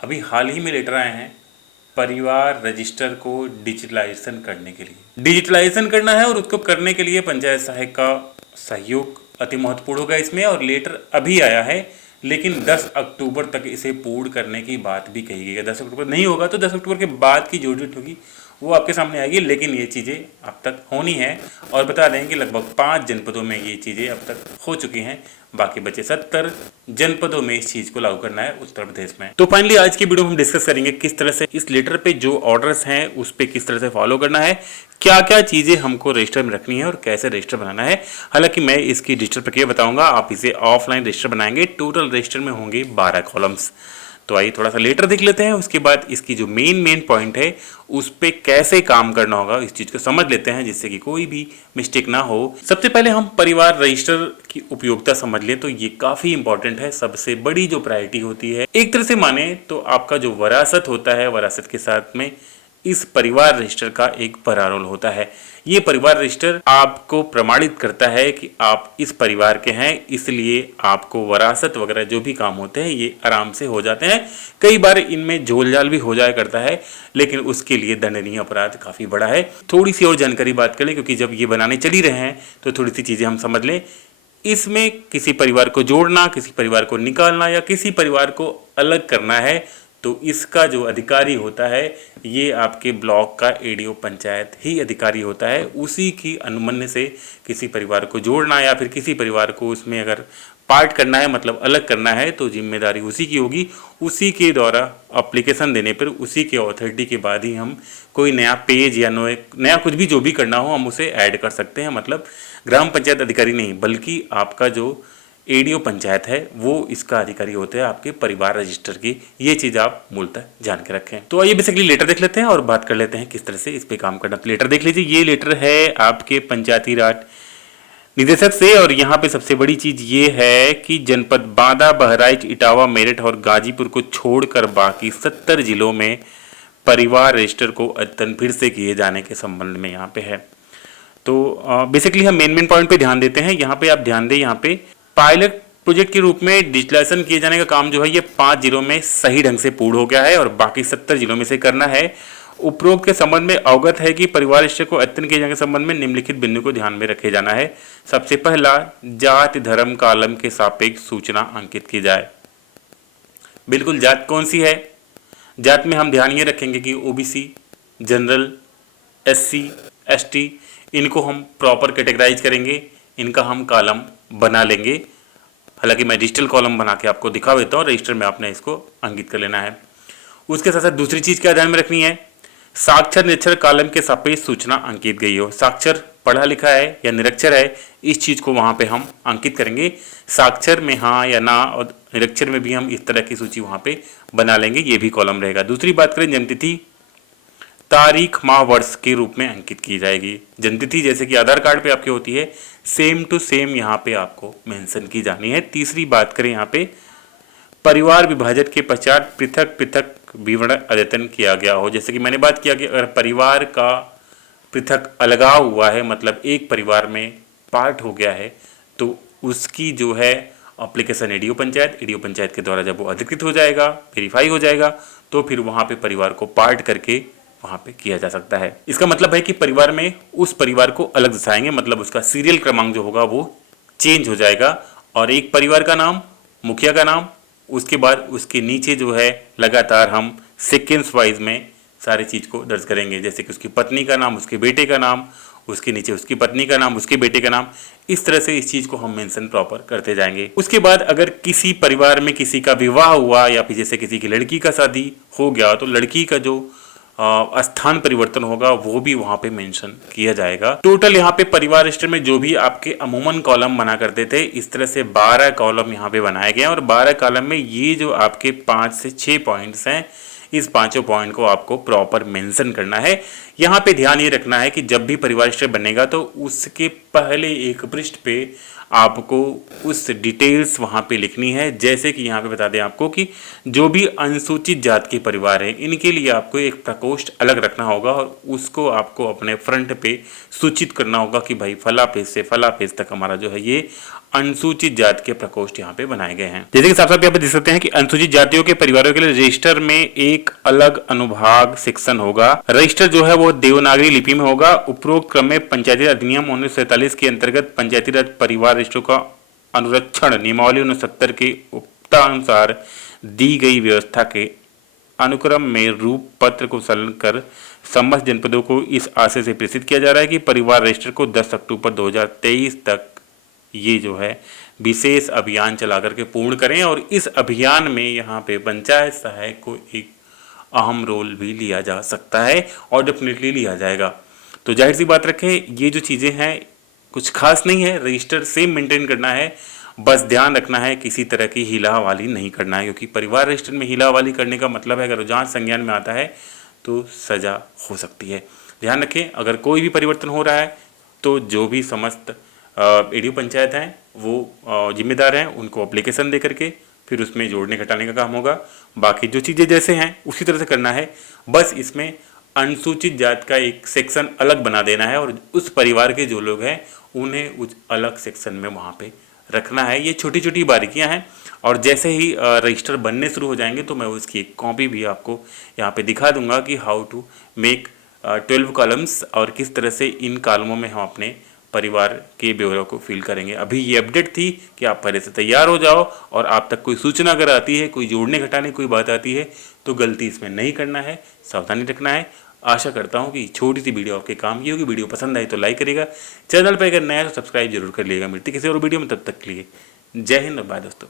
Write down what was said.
अभी हाल ही में लेटर आए हैं परिवार रजिस्टर को डिजिटलाइजेशन करने के लिए। डिजिटलाइजेशन करना है और उसको करने के लिए पंचायत सहायक का सहयोग अति महत्वपूर्ण होगा इसमें। और लेटर अभी आया है, लेकिन 10 अक्टूबर तक इसे पूर्ण करने की बात भी कही गई है। 10 अक्टूबर नहीं होगा तो 10 अक्टूबर के बाद की जो डेट होगी वो आपके सामने आएगी, लेकिन ये चीज़ें अब तक होनी है। और बता दें कि लगभग 5 जनपदों में ये चीज़ें अब तक हो चुकी हैं, बाकी बचे 70 जनपदों में इस चीज़ को लागू करना है उत्तर प्रदेश में। तो फाइनली आज की वीडियो में हम डिस्कस करेंगे किस तरह से इस लेटर पे जो ऑर्डर्स हैं उस पे किस तरह से फॉलो करना है, क्या क्या चीज़ें हमको रजिस्टर में रखनी है और कैसे रजिस्टर बनाना है। हालांकि मैं इसकी डिजिटल प्रक्रिया बताऊंगा, आप इसे ऑफलाइन रजिस्टर बनाएंगे। टोटल रजिस्टर में होंगे 12 कॉलम्स। तो आइए थोड़ा सा लेटर देख लेते हैं, उसके बाद इसकी जो मेन पॉइंट है उस पे कैसे काम करना होगा इस चीज़ को समझ लेते हैं, जिससे कि कोई भी मिस्टेक ना हो। सबसे पहले हम परिवार रजिस्टर की उपयोगिता समझ लें तो ये काफ़ी इंपॉर्टेंट है। सबसे बड़ी जो प्रायोरिटी होती है, एक तरह से माने तो आपका जो वरासत होता है, वरासत के साथ में इस परिवार रजिस्टर का एक बड़ा रोल होता है। ये परिवार रजिस्टर आपको प्रमाणित करता है कि आप इस परिवार के हैं, इसलिए आपको वरासत वगैरह जो भी काम होते हैं ये आराम से हो जाते हैं। कई बार इनमें झोलझाल भी हो जाया करता है, लेकिन उसके लिए दंडनीय अपराध काफ़ी बड़ा है। थोड़ी सी और जानकारी बात कर लें, क्योंकि जब ये बनाने चल ही रहे हैं तो थोड़ी सी चीज़ें हम समझ लें। इसमें किसी परिवार को जोड़ना, किसी परिवार को निकालना या किसी परिवार को अलग करना है तो इसका जो अधिकारी होता है ये आपके ब्लॉक का एडीओ पंचायत ही अधिकारी होता है। उसी की अनुमन्य से किसी परिवार को जोड़ना या फिर किसी परिवार को उसमें अगर पार्ट करना है, मतलब अलग करना है, तो जिम्मेदारी उसी की होगी। उसी के द्वारा एप्लीकेशन देने पर उसी के अथॉरिटी के बाद ही हम कोई नया पेज या नया कुछ भी जो भी करना हो हम उसे ऐड कर सकते हैं। मतलब ग्राम पंचायत अधिकारी नहीं, बल्कि आपका जो एडीओ पंचायत है वो इसका अधिकारी होते हैं आपके परिवार रजिस्टर की। ये चीज़ आप मूलतः जान के रखें। तो आइए बेसिकली लेटर देख लेते हैं और बात कर लेते हैं किस तरह से इस पे काम करना। तो लेटर देख लीजिए, ये लेटर है आपके पंचायती राज निदेशक से। और यहाँ पे सबसे बड़ी चीज ये है कि जनपद बांदा, बहराइच, इटावा, मेरठ और गाजीपुर को छोड़कर बाकी 70 जिलों में परिवार रजिस्टर को अद्यतन फिर से किए जाने के संबंध में यहाँ पे है। तो बेसिकली हम मेन पॉइंट पे ध्यान देते हैं। यहाँ पे आप ध्यान दें, यहाँ पे पायलट प्रोजेक्ट के रूप में डिजिटलाइजेशन किए जाने का काम जो है ये 5 जिलों में सही ढंग से पूर्ण हो गया है और बाकी 70 जिलों में से करना है। उपरोक्त के संबंध में अवगत है कि परिवार रजिस्टर को अद्यतन किए जाने के संबंध में निम्नलिखित बिंदु को ध्यान में रखे जाना है। सबसे पहला, जाति धर्म कालम के सापेक्ष सूचना अंकित की जाए। बिल्कुल, जात कौन सी है? जात में हम ध्यान ये रखेंगे कि ओबीसी, जनरल, एससी, एसटी, इनको हम प्रॉपर कैटेगराइज करेंगे, इनका हम कॉलम बना लेंगे। हालांकि मैं डिजिटल कॉलम बना के आपको दिखा देता हूँ, रजिस्टर में आपने इसको अंकित कर लेना है। उसके साथ साथ दूसरी चीज़ क्या ध्यान में रखनी है, साक्षर निरक्षर कॉलम के सापेक्ष सूचना अंकित गई हो। साक्षर पढ़ा लिखा है या निरक्षर है, इस चीज़ को वहाँ पे हम अंकित करेंगे। साक्षर में हाँ या ना और निरक्षर में भी हम इस तरह की सूची वहाँ पे बना लेंगे, ये भी कॉलम रहेगा। दूसरी बात करें, जन्मतिथि तारीख माह वर्ष के रूप में अंकित की जाएगी। जन्मतिथि जैसे कि आधार कार्ड पे आपके होती है, सेम टू सेम यहाँ पे आपको मेंशन की जानी है। तीसरी बात करें, यहाँ पे परिवार विभाजन के पश्चात पृथक पृथक विवरण अद्यतन किया गया हो। जैसे कि मैंने बात किया कि अगर परिवार का पृथक अलगाव हुआ है, मतलब एक परिवार में पार्ट हो गया है, तो उसकी जो है एप्लीकेशन एडीओ पंचायत के द्वारा जब वो अधिकृत हो जाएगा, वेरीफाई हो जाएगा, तो फिर वहाँ पे परिवार को पार्ट करके वहाँ पे किया जा सकता है। इसका मतलब है कि परिवार में उस परिवार को अलग दर्शाएंगे, मतलब उसका सीरियल क्रमांक जो होगा वो चेंज हो जाएगा और एक परिवार का नाम, मुखिया का नाम, उसके बाद उसके नीचे जो है लगातार हम सीक्वेंस वाइज में सारी चीज़ को दर्ज करेंगे। जैसे कि उसकी पत्नी का नाम, उसके बेटे का नाम, उसके नीचे उसकी पत्नी का नाम, उसके बेटे का नाम, इस तरह से इस चीज़ को हम मेंशन प्रॉपर करते जाएंगे। उसके बाद अगर किसी परिवार में किसी का विवाह हुआ या फिर जैसे किसी की लड़की का शादी हो गया, तो लड़की का जो स्थान परिवर्तन होगा वो भी वहाँ पे मेंशन किया जाएगा। टोटल यहाँ पे परिवार रजिस्टर में जो भी आपके अमूमन कॉलम बना करते थे, इस तरह से 12 कॉलम यहाँ पे बनाए गए हैं और 12 कॉलम में ये जो आपके 5 से 6 पॉइंट्स हैं, इस पांचों पॉइंट को आपको प्रॉपर मेंशन करना है। यहाँ पे ध्यान ये रखना है कि जब भी परिवार रजिस्टर बनेगा तो उसके पहले एक पृष्ठ पे आपको उस डिटेल्स वहाँ पे लिखनी है। जैसे कि यहाँ पे बता दें आपको कि जो भी अनुसूचित जात के परिवार हैं इनके लिए आपको एक प्रकोष्ठ अलग रखना होगा और उसको आपको अपने फ्रंट पे सूचित करना होगा कि भाई फला पेज से फला पेज तक हमारा जो है ये अनुसूचित जात के प्रकोष्ठ यहाँ पे बनाए गए हैं। जैसे कि साफ साफ यहाँ पे देख सकते हैं कि अनुसूचित जातियों के परिवारों के लिए रजिस्टर में एक अलग अनुभाग सेक्शन होगा। रजिस्टर जो है वो देवनागरी लिपि में होगा। उपरोक्त क्रम में पंचायती राज अधिनियम 1947 के अंतर्गत पंचायती राज परिवार रजिस्टरों का अनुरक्षण नियमावली 69 के उपतानुसार दी गई व्यवस्था के अनुक्रम में रूप पत्र को संलग्न कर समस्त जनपदों को इस आशय से प्रेषित किया जा रहा है कि परिवार रजिस्टर को 10 अक्टूबर 2023 तक ये जो है विशेष अभियान चला करके पूर्ण करें। और इस अभियान में यहाँ पे पंचायत सहायक को एक अहम रोल भी लिया जा सकता है और डेफिनेटली लिया जाएगा। तो जाहिर सी बात रखें, ये जो चीज़ें हैं कुछ खास नहीं है, रजिस्टर सेम मेंटेन करना है। बस ध्यान रखना है किसी तरह की हीला हवाली नहीं करना है, क्योंकि परिवार रजिस्टर में हीला हवाली करने का मतलब है अगर जांच संज्ञान में आता है तो सज़ा हो सकती है। ध्यान रखें, अगर कोई भी परिवर्तन हो रहा है तो जो भी समस्त एडीओ पंचायत हैं वो जिम्मेदार हैं, उनको एप्लीकेशन दे करके फिर उसमें जोड़ने घटाने का काम होगा। बाकी जो चीज़ें जैसे हैं उसी तरह से करना है। बस इसमें अनुसूचित जात का एक सेक्शन अलग बना देना है और उस परिवार के जो लोग हैं उन्हें उस अलग सेक्शन में वहाँ पे रखना है। ये छोटी छोटी बारीकियां हैं और जैसे ही रजिस्टर बनने शुरू हो जाएंगे तो मैं उसकी एक कॉपी भी आपको यहाँ पे दिखा दूंगा कि हाउ टू मेक 12 कॉलम्स और किस तरह से इन कॉलमों में हम अपने परिवार के ब्यौरे को फिल करेंगे। अभी ये अपडेट थी कि आप पहले से तैयार हो जाओ और आप तक कोई सूचना अगर आती है, कोई जोड़ने घटाने कोई बात आती है तो गलती इसमें नहीं करना है, सावधानी रखना है। आशा करता हूँ कि छोटी सी वीडियो आपके काम की होगी। वीडियो पसंद आई तो लाइक करिएगा, चैनल पर अगर नया है तो सब्सक्राइब जरूर कर लीजिएगा। मिलती किसी और वीडियो में, तब तक के लिए जय हिंद और बाय दोस्तों।